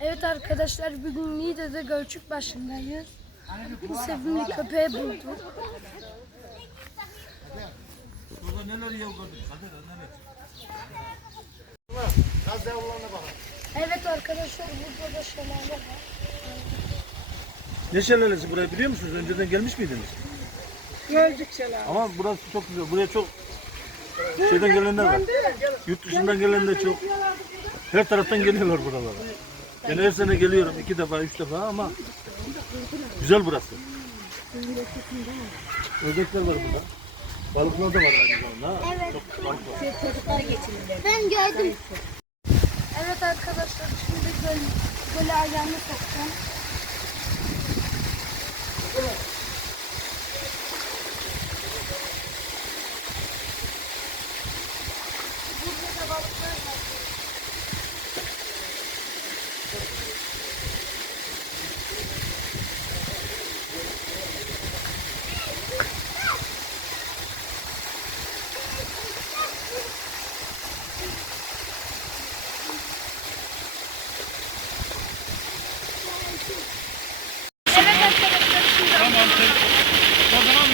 Evet arkadaşlar bugün Niğde'de Gölçük başındayız. Bu sevimli köpeği bulduk. Burada neler yav gördük? Kadir neler? Evet arkadaşlar burada da şelale var. Ne şelalesi burayı biliyor musunuz? Önceden gelmiş miydiniz? Gölcük şelale. Ama burası çok güzel. Buraya çok şeyden gelenler var. Yurt dışından gelenler çok. Her taraftan geliyorlar buralara. Ben her sene geliyorum iki defa, üç defa ama güzel burası. Ördekler var burada. Balıklar da var aynı zamanda. ha. Çok balık var. Ben gördüm. Evet arkadaşlar şimdi göl, göle ayağını soktum. Burada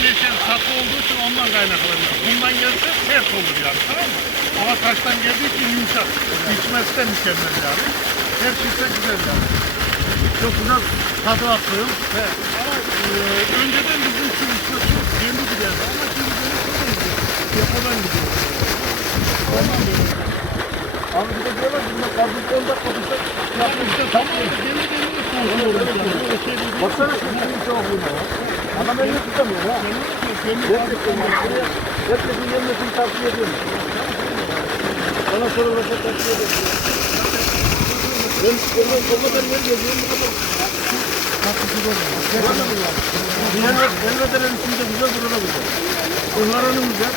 neşen saklı olduğu için ondan kaynaklanıyor. Bundan gelse sert olur yani tamam mı? Ama taştan geldiği için yumuşak. İçmesi de mükemmel yani. Her şeyse güzel yani. Çok güzel tadı atıyor. He. Ama e, önceden bizim için içmesi kendi giderdi ama şimdi böyle şuradan gidiyor. Depodan gidiyor. Ondan böyle. Abi bir de diyorlar bunda kazık 10 dakika dursa Yani işte tam kendi kendine şey değil. Baksana şu suyun soğukluğuna ya. Adam elini tutamıyor ha. Herkesin gelmesini tavsiye ediyorum. Bana sorulursa tavsiye ederim. Ben ondan o kadar yer geziyorum bu kadar. Suyu da güzel, burada güzel. Onların güzel.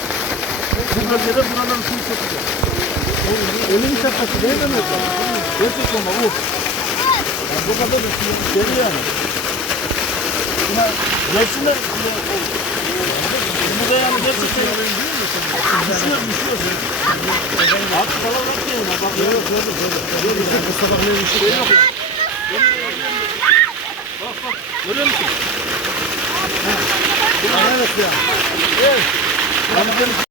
Bu bölgede buraların suyu çok güzel. Ölüm şakası değil mi? Gerçekten bu. Ya bu kadar da suyu deli yani. Buna gelsinler. Bu da yani gerçekten düşüyor, düşüyor. Abi falan bak yani. Bak yok, yok, yok. Bu sabah ne bir şey yok. Bak bak, görüyor musun? Ha, evet ya. Evet. Yani ben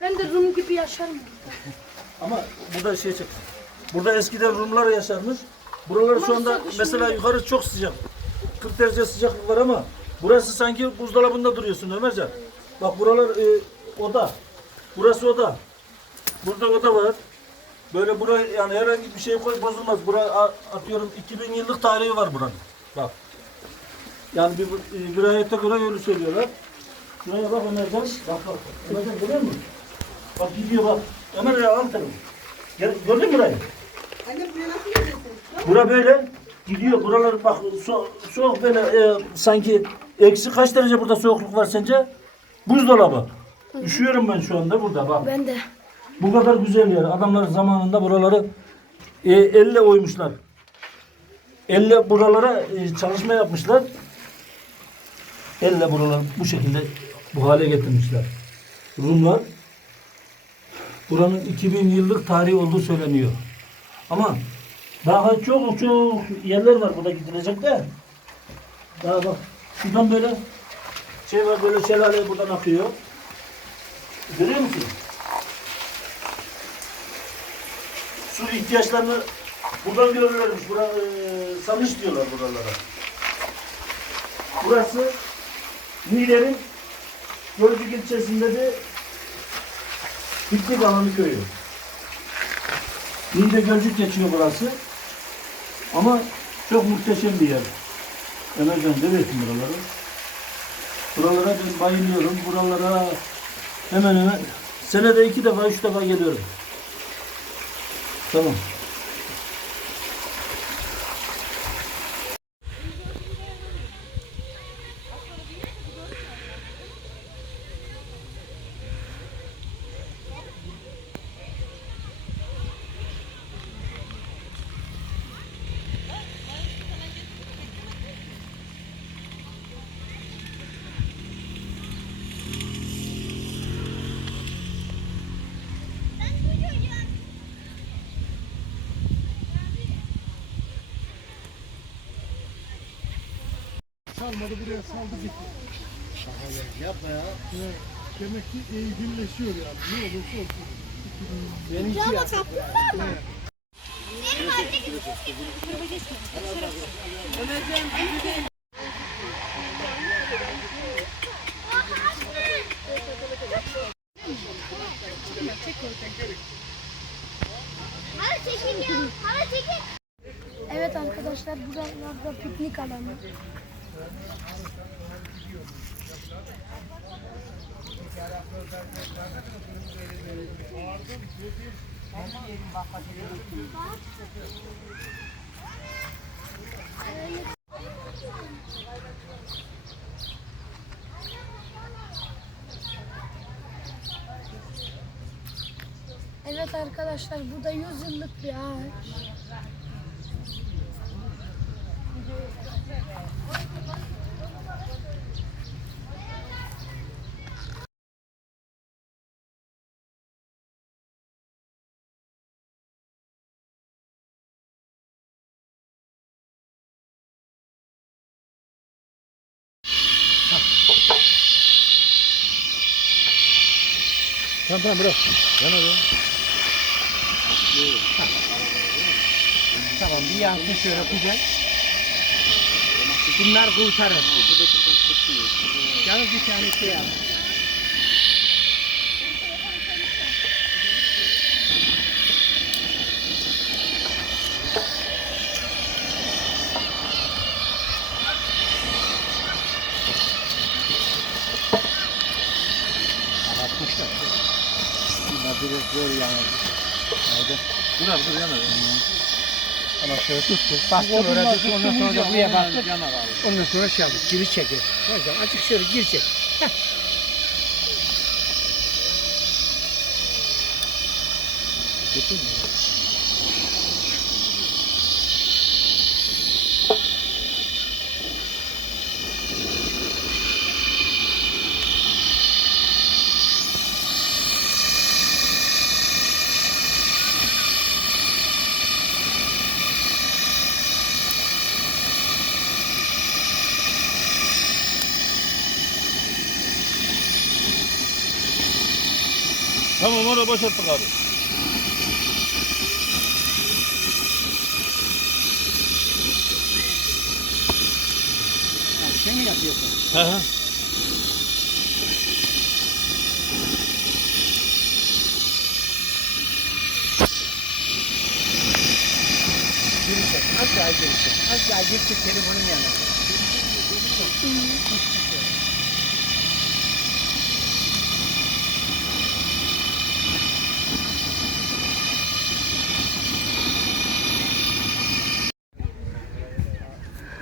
ben de Rum gibi yaşarım. Ama burada şey çık. Burada eskiden Rumlar yaşarmış. Buralar şu anda mesela yukarı çok sıcak. 40 derece sıcaklık var ama burası sanki buzdolabında duruyorsun Ömercan. Bak buralar e, oda. Burası oda. Burada oda var. Böyle buraya yani herhangi bir şey koy bozulmaz. Buraya atıyorum 2000 yıllık tarihi var buranın. Bak. Yani bir, e, bir ayette göre öyle söylüyorlar. Şuraya bak Ömercan. Bak bak. Ömercan görüyor musun? Bak gidiyor bak. Ömer ya al. Gel, gördün mü burayı? Bura böyle gidiyor. Buralar bak so soğuk böyle e, sanki eksi kaç derece burada soğukluk var sence? Buzdolabı. Üşüyorum ben şu anda burada bak. Ben de. Bu kadar güzel yer. Adamlar zamanında buraları e, elle oymuşlar. Elle buralara e, çalışma yapmışlar. Elle buraları bu şekilde bu hale getirmişler. Rumlar buranın 2000 yıllık tarihi olduğu söyleniyor. Ama daha çok çok yerler var burada gidilecek de. Daha bak şuradan böyle şey var böyle şelale buradan akıyor. Görüyor musun? Su ihtiyaçlarını Buradan görülürmüş. Bura, e, Samış diyorlar buralara. Burası Niğde'nin Gölcük ilçesinde de piknik alanı köyü. Niğde Gölcük geçiyor burası. Ama çok muhteşem bir yer. Emercan demeyetim buraları. Buralara ben bayılıyorum. Buralara hemen hemen senede iki defa, üç defa geliyorum. Tamam. Salmadı buraya saldı gitti. Yapma ya. Evet. Demek ki evcilleşiyor yani. Ne olursa olsun. Çekin ya. Hala çekin. Evet arkadaşlar buralarda piknik alanı. Evet arkadaşlar bu da 100 yıllık bir ağaç. Tamam tamam bırak. Yana be. Tamam bir yansın şöyle kucak. Bunlar kurtarır. Yalnız bir tane şey yap. Dur abi dur yana. Ama şöyle tuttu. Bastım öyle tuttu. Ondan sonra da buraya. Yanar abi. Ondan sonra şey yaptık. Geri çekir. Hocam açık şöyle gir çek. Heh. Tutun mu? Tamam onu boşalttık abi. Ha, Şey mi yapıyorsun? Hı hı. Geri çek. Az daha geri çek. Az daha geri çek telefonun yanına.